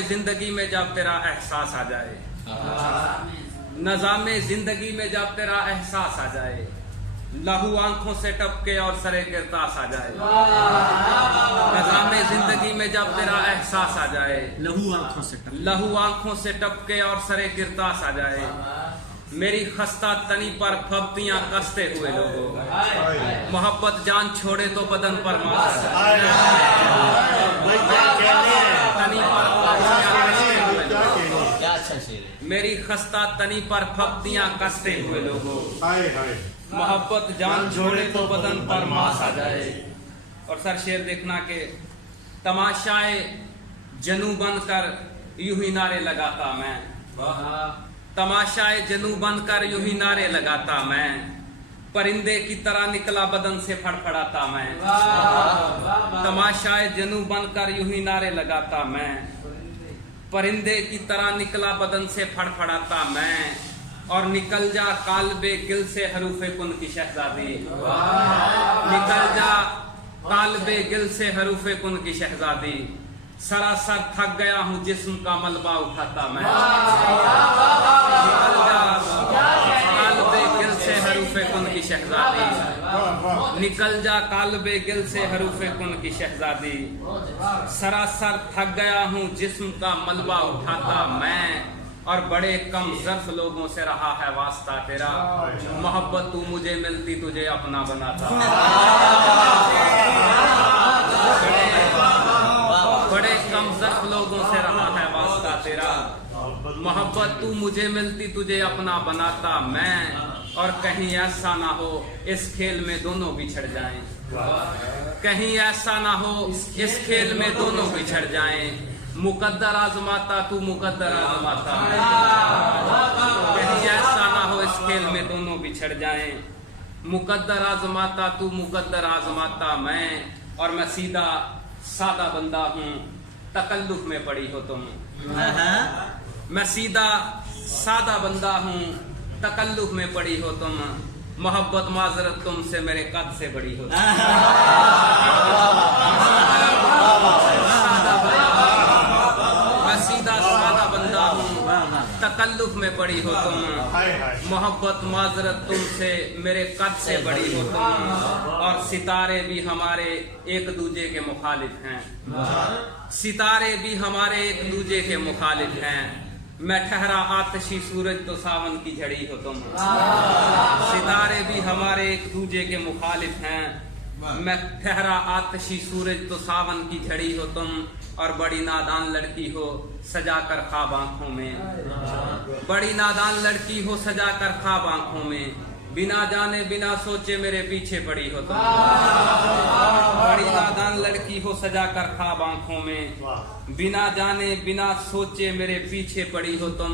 नज़ामे जिंदगी में जब तेरा एहसास आ जाए, नज़ामे जिंदगी में जब तेरा एहसास आ जाए, लहू आंखों से टपके और सरे किरतास आ जाए। नज़ामे जिंदगी में जब तेरा एहसास आ जाए, लहू आंखों से टपके और सरे किरतास आ जाए। मेरी खस्ता तनी पर फब्तियां कसते हुए लोगों, मोहब्बत जान छोड़े तो बदन पर मास आ जाए। मेरी खस्ता तनी पर फब्तियां कसते हुए लोगों, मोहब्बत जान छोड़े तो बदन पर मास आ जाए। और सर शेर देखना के तमाशाए जनू बनकर यूं ही नारे लगाता मैं, तमाशाए जनू बनकर यूं ही नारे लगाता मैं, परिंदे की तरह निकला बदन से फड़फड़ाता मैं। तमाशाए जनू बनकर यूं ही नारे लगाता मैं, परिंदे की तरह निकला बदन से फड़फड़ाता मैं। और निकल जा काल्बे गिल से हरूफे कुन की शहजादी, निकल जा काल्बे गिल से हरूफे कुन की शहजादी। सरासर थक गया हूँ जिस्म का मलबा उठाता मैं। निकल जा काल्बे गिल से हरूफे कुन की शहजादी, निकल जा काल्बे गिल से हरूफे कुन की शहजादी। सरासर थक गया हूँ जिस्म का मलबा उठाता मैं, और बड़े कम ज़र्फ लोगों से रहा है वास्ता तेरा। मोहब्बत तू मुझे मिलती तुझे अपना बनाता। बड़े कम ज़र्फ लोगों से रहा है वास्ता तेरा। मोहब्बत तू मुझे मिलती तुझे अपना बनाता मैं। और कहीं ऐसा ना हो इस खेल में दोनों बिछड़ जाएं, कहीं ऐसा ना हो इस खेल में दोनों बिछड़ जाएं। मुकद्दर आजमाता तू मुकद्दर आजमाता, कहीं ऐसा ना हो इस खेल में दोनों बिछड़ जाएं। मुकद्दर आजमाता तू मुकद्दर आजमाता मैं। और मैं सीधा सादा बंदा हूँ तकल्लुफ में पड़ी हो तुम। मैं सीधा सादा बंदा हूँ तकल्लुफ में पड़ी हो तुम। मोहब्बत माजरत तुमसे मेरे कद से बड़ी हो। तकल्लुफ में पड़ी हो तुम, मोहब्बत माजरत तुमसे मेरे कद से बड़ी हो तुम। और सितारे भी हमारे एक दूजे के मुखालिफ हैं, सितारे भी हमारे एक दूजे के मुखालिफ हैं। मैं ठहरा आतिशी सूरज तो सावन की झड़ी हो तुम। सितारे भी हमारे एक दूजे के मुखालिफ हैं। मैं ठहरा आतिशी सूरज तो सावन की झड़ी हो तुम। और बड़ी नादान लड़की हो सजा कर ख्वाब आंखों में, बड़ी नादान लड़की हो सजा कर ख्वाब आंखों में। बिना जाने बिना सोचे मेरे पीछे पड़ी हो तुम। बड़ी नादान लड़की हो सजा कर ख्वाब आंखों में, बिना जाने बिना सोचे मेरे पीछे पड़ी हो तुम।